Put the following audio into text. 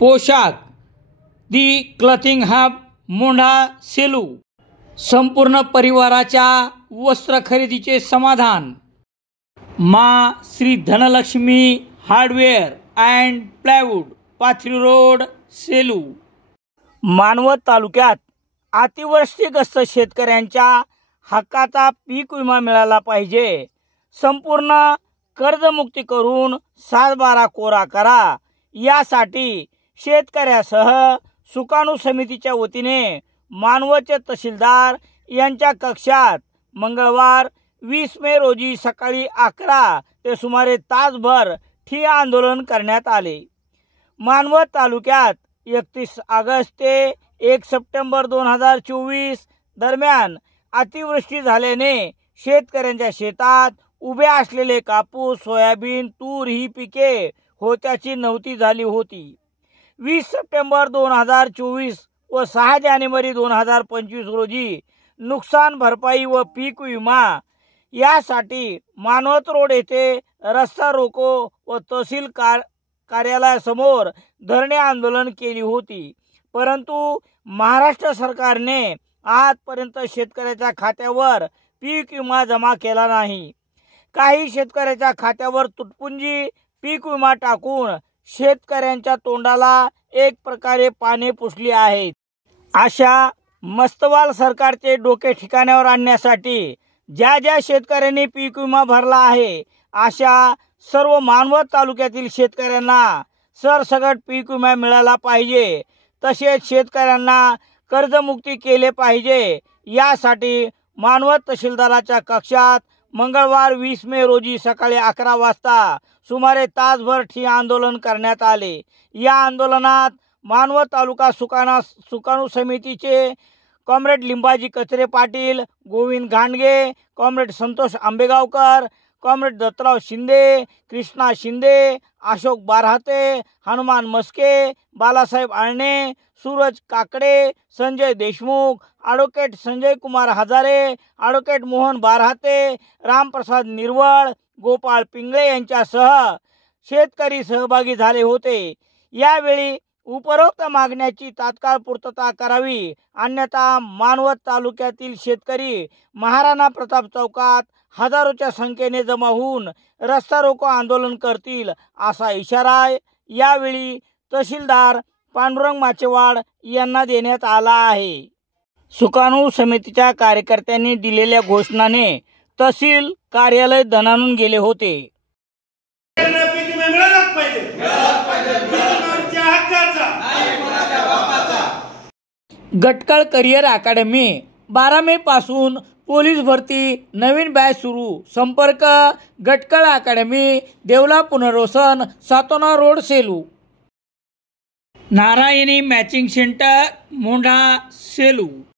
पोशाख दी क्लथिंग हब मोंढा सेलू संपूर्ण परिवाराच्या वस्त्र खरेदीचे समाधान माँ Shri Dhanlaxmi hardware and plywood Pathri road Selu. Manwat तालुक्यात अतिवृष्टीग्रस्त शेतकऱ्यांच्या हक्काचा पीक विमा मिळाला पाहिजे। संपूर्ण कर्जमुक्ती करून 7/12 कोरा करा। यासाठी शेतकऱ्यासह सुकाणू समितीच्या वतीने मानवतचे तहसीलदार यांच्या कक्षात मंगळवार 20 मे रोजी सकाळी 11 ते सुमारे तासभर ठिय्या आंदोलन करण्यात आले। मानवत तालुक्यात 31 ऑगस्ट ते 1 सप्टेंबर 2024 दरम्यान अतिवृष्टी झाल्याने शेतकऱ्यांच्या शेतात उभे असलेले कापूस, सोयाबीन, तूर ही पिके होत्याची नव्हती झाली होती। 20 सप्टेंबर 2024 व 6 जानेवारी 2025 रोजी नुकसान भरपाई व पीक विमा यासाठी मानवत रोड येथे रस्ता रोको व तहसील कार्यालयासमोर धरणे आंदोलन केली होती। परंतु महाराष्ट्र सरकारने आजपर्यंत शेतकऱ्याच्या खात्यावर पीक विमा जमा केला नाही। काही शेतकऱ्याच्या खात्यावर तुटपुंजी पीक विमा टाकून शेतकऱ्यांच्या तोंडाला एक प्रकारे पाने पुसली आहेत। अशा मस्तवाल सरकारचे डोके ठिकाण्यावर आणण्यासाठी ज्या शेतकऱ्यांनी पीक विमा भरला आहे अशा सर्व मानवत तालुक्यातील शेतकऱ्यांना सरसकट पीक विमा मिळाला पाहिजे। तसेच शेतकऱ्यांना कर्जमुक्ती केले पाहिजे। यासाठी मानवत तहसीलदाराच्या कक्षात मंगळवार 20 मे रोजी सकाळी 11 वाजता सुमारे तासभर ठिय्या आंदोलन करण्यात आले। या आंदोलनात मानवत तालुका सुकाणू समितीचे कॉम्रेड लिंबाजी कचरे पाटील, गोविंद घाणगे, comrade Santosh Ambegaonkar, comrade Dattarao Shinde, Krishna Shinde, Ashok Barhate, Hanuman Maske, Balasaheb Alane, Suraj Kakade, Sanjay Deshmukh, advocate Sanjay Kumar Hazare, advocate Mohan Barhate, Ramprasad Nirwal, Gopal Pingale यांच्यासह शेतकरी सहभागी झाले होते। यावेळी उपरोक्त मागण्याची तात्काळ पूर्तता करावी, अन्यथा मानवत तालुक्यातील शेतकरी महाराणा प्रताप चौकात हजारोच्या संख्येने जमा होऊन रस्ता रोको आंदोलन करतील असा इशारा यावेळी तहसीलदार पांडुरंग माचेवाड यांना देण्यात आला आहे। सुकाणू समितीच्या कार्यकर्त्यांनी दिलेल्या घोषणाने तहसील कार्यालय दणाणून गेले होते। गटकळ करिअर अकॅडमी 12 मे पासून पोलीस भरती नवीन बॅच सुरू। संपर्क गटकळ अकॅडमी, देवला पुनर्वसन, Satona road Selu. Narayani matching centre Mondha Selu.